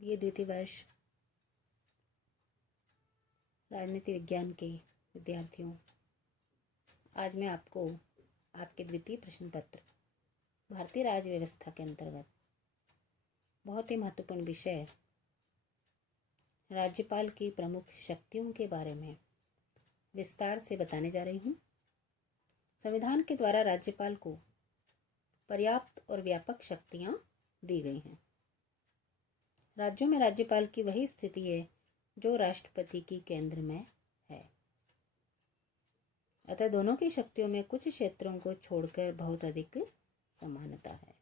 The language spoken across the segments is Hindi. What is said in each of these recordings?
ये द्वितीय वर्ष राजनीति विज्ञान के विद्यार्थियों, आज मैं आपको आपके द्वितीय प्रश्न पत्र भारतीय राज्य व्यवस्था के अंतर्गत बहुत ही महत्वपूर्ण विषय राज्यपाल की प्रमुख शक्तियों के बारे में विस्तार से बताने जा रही हूँ। संविधान के द्वारा राज्यपाल को पर्याप्त और व्यापक शक्तियाँ दी गई हैं। राज्यों में राज्यपाल की वही स्थिति है जो राष्ट्रपति की केंद्र में है। अतः दोनों की शक्तियों में कुछ क्षेत्रों को छोड़कर बहुत अधिक समानता है।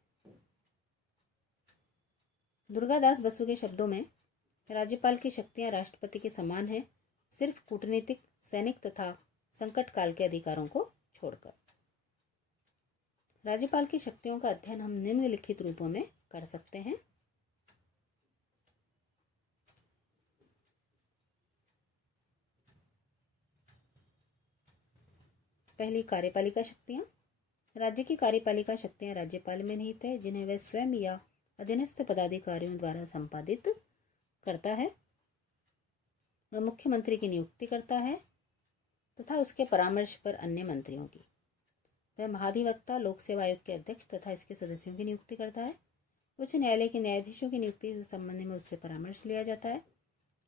दुर्गादास बसु के शब्दों में राज्यपाल की शक्तियां राष्ट्रपति के समान हैं, सिर्फ कूटनीतिक, सैनिक तथा संकट काल के अधिकारों को छोड़कर। राज्यपाल की शक्तियों का अध्ययन हम निम्नलिखित रूपों में कर सकते हैं। पहली, कार्यपालिका शक्तियां। राज्य की कार्यपालिका शक्तियां राज्यपाल में निहित है, जिन्हें वह स्वयं या अधीनस्थ पदाधिकारियों द्वारा संपादित करता है। वह मुख्यमंत्री की नियुक्ति करता है तथा उसके परामर्श पर अन्य मंत्रियों की। वह महाधिवक्ता, लोक सेवा आयोग के अध्यक्ष तथा इसके सदस्यों की नियुक्ति करता है। उच्च न्यायालय के न्यायाधीशों की नियुक्ति से संबंध में उससे परामर्श लिया जाता है।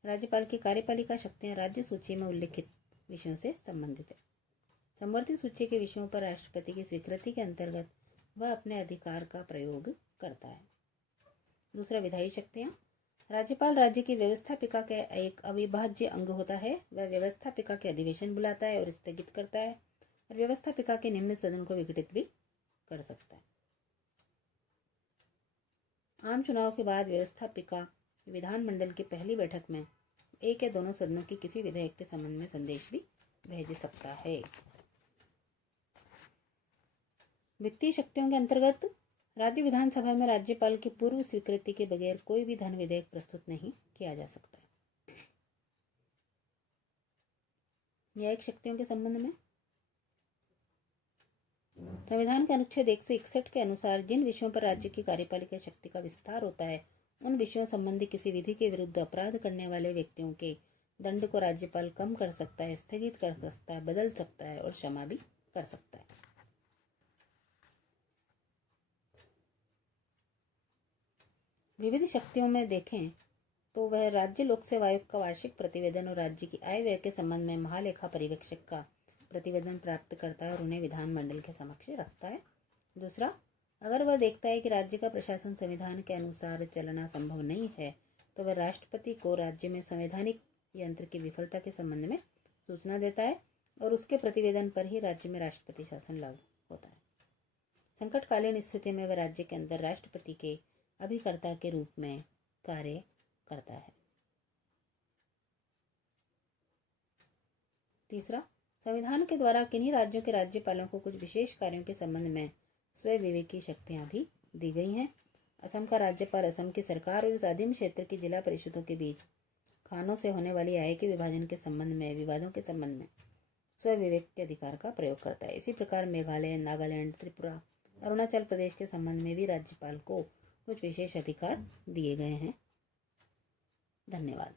राज्यपाल की कार्यपालिका शक्तियां राज्य सूची में उल्लिखित विषयों से संबंधित है। समवर्ती सूची के विषयों पर राष्ट्रपति की स्वीकृति के अंतर्गत वह अपने अधिकार का प्रयोग करता है। दूसरा, विधायी शक्तियां। राज्यपाल राज्य की व्यवस्थापिका का एक अविभाज्य अंग होता है। वह व्यवस्थापिका के अधिवेशन बुलाता है और स्थगित करता है और व्यवस्थापिका के निम्न सदन को विघटित भी कर सकता है। आम चुनाव के बाद व्यवस्थापिका विधानमंडल की पहली बैठक में एक या दोनों सदनों की किसी विधेयक के संबंध में संदेश भी भेज सकता है। वित्तीय शक्तियों के अंतर्गत राज्य विधानसभा में राज्यपाल की पूर्व स्वीकृति के बगैर कोई भी धन विधेयक प्रस्तुत नहीं किया जा सकता है। न्यायिक शक्तियों के संबंध में संविधान के अनुच्छेद 161 के अनुसार जिन विषयों पर राज्य की कार्यपालिका शक्ति का विस्तार होता है, उन विषयों संबंधी किसी विधि के विरुद्ध अपराध करने वाले व्यक्तियों के दंड को राज्यपाल कम कर सकता है, स्थगित कर सकता है, बदल सकता है और क्षमा भी कर सकता है। विविध शक्तियों में देखें तो वह राज्य लोक सेवा आयोग का वार्षिक प्रतिवेदन और राज्य की आय व्यय के संबंध में महालेखा परीक्षक का प्रतिवेदन प्राप्त करता है और उन्हें विधानमंडल के समक्ष रखता है। दूसरा, अगर वह देखता है कि राज्य का प्रशासन संविधान के अनुसार चलना संभव नहीं है, तो वह राष्ट्रपति को राज्य में संवैधानिक यंत्र की विफलता के संबंध में सूचना देता है और उसके प्रतिवेदन पर ही राज्य में राष्ट्रपति शासन लागू होता है। संकटकालीन स्थिति में वह राज्य के अंदर राष्ट्रपति के अभिकर्ता के रूप में कार्य करता है। तीसरा, संविधान के द्वारा किन्हीं राज्यों के राज्यपालों को कुछ विशेष कार्यों के संबंध में स्वविवेकी शक्तियां भी दी गई हैं। असम का राज्यपाल असम की सरकार और उस आदिम क्षेत्र की जिला परिषदों के बीच खानों से होने वाली आय के विभाजन के संबंध में विवादों के संबंध में स्वविवेक के अधिकार का प्रयोग करता है। इसी प्रकार मेघालय, नागालैंड, त्रिपुरा, अरुणाचल प्रदेश के संबंध में भी राज्यपाल को कुछ विशेष अधिकार दिए गए हैं। धन्यवाद।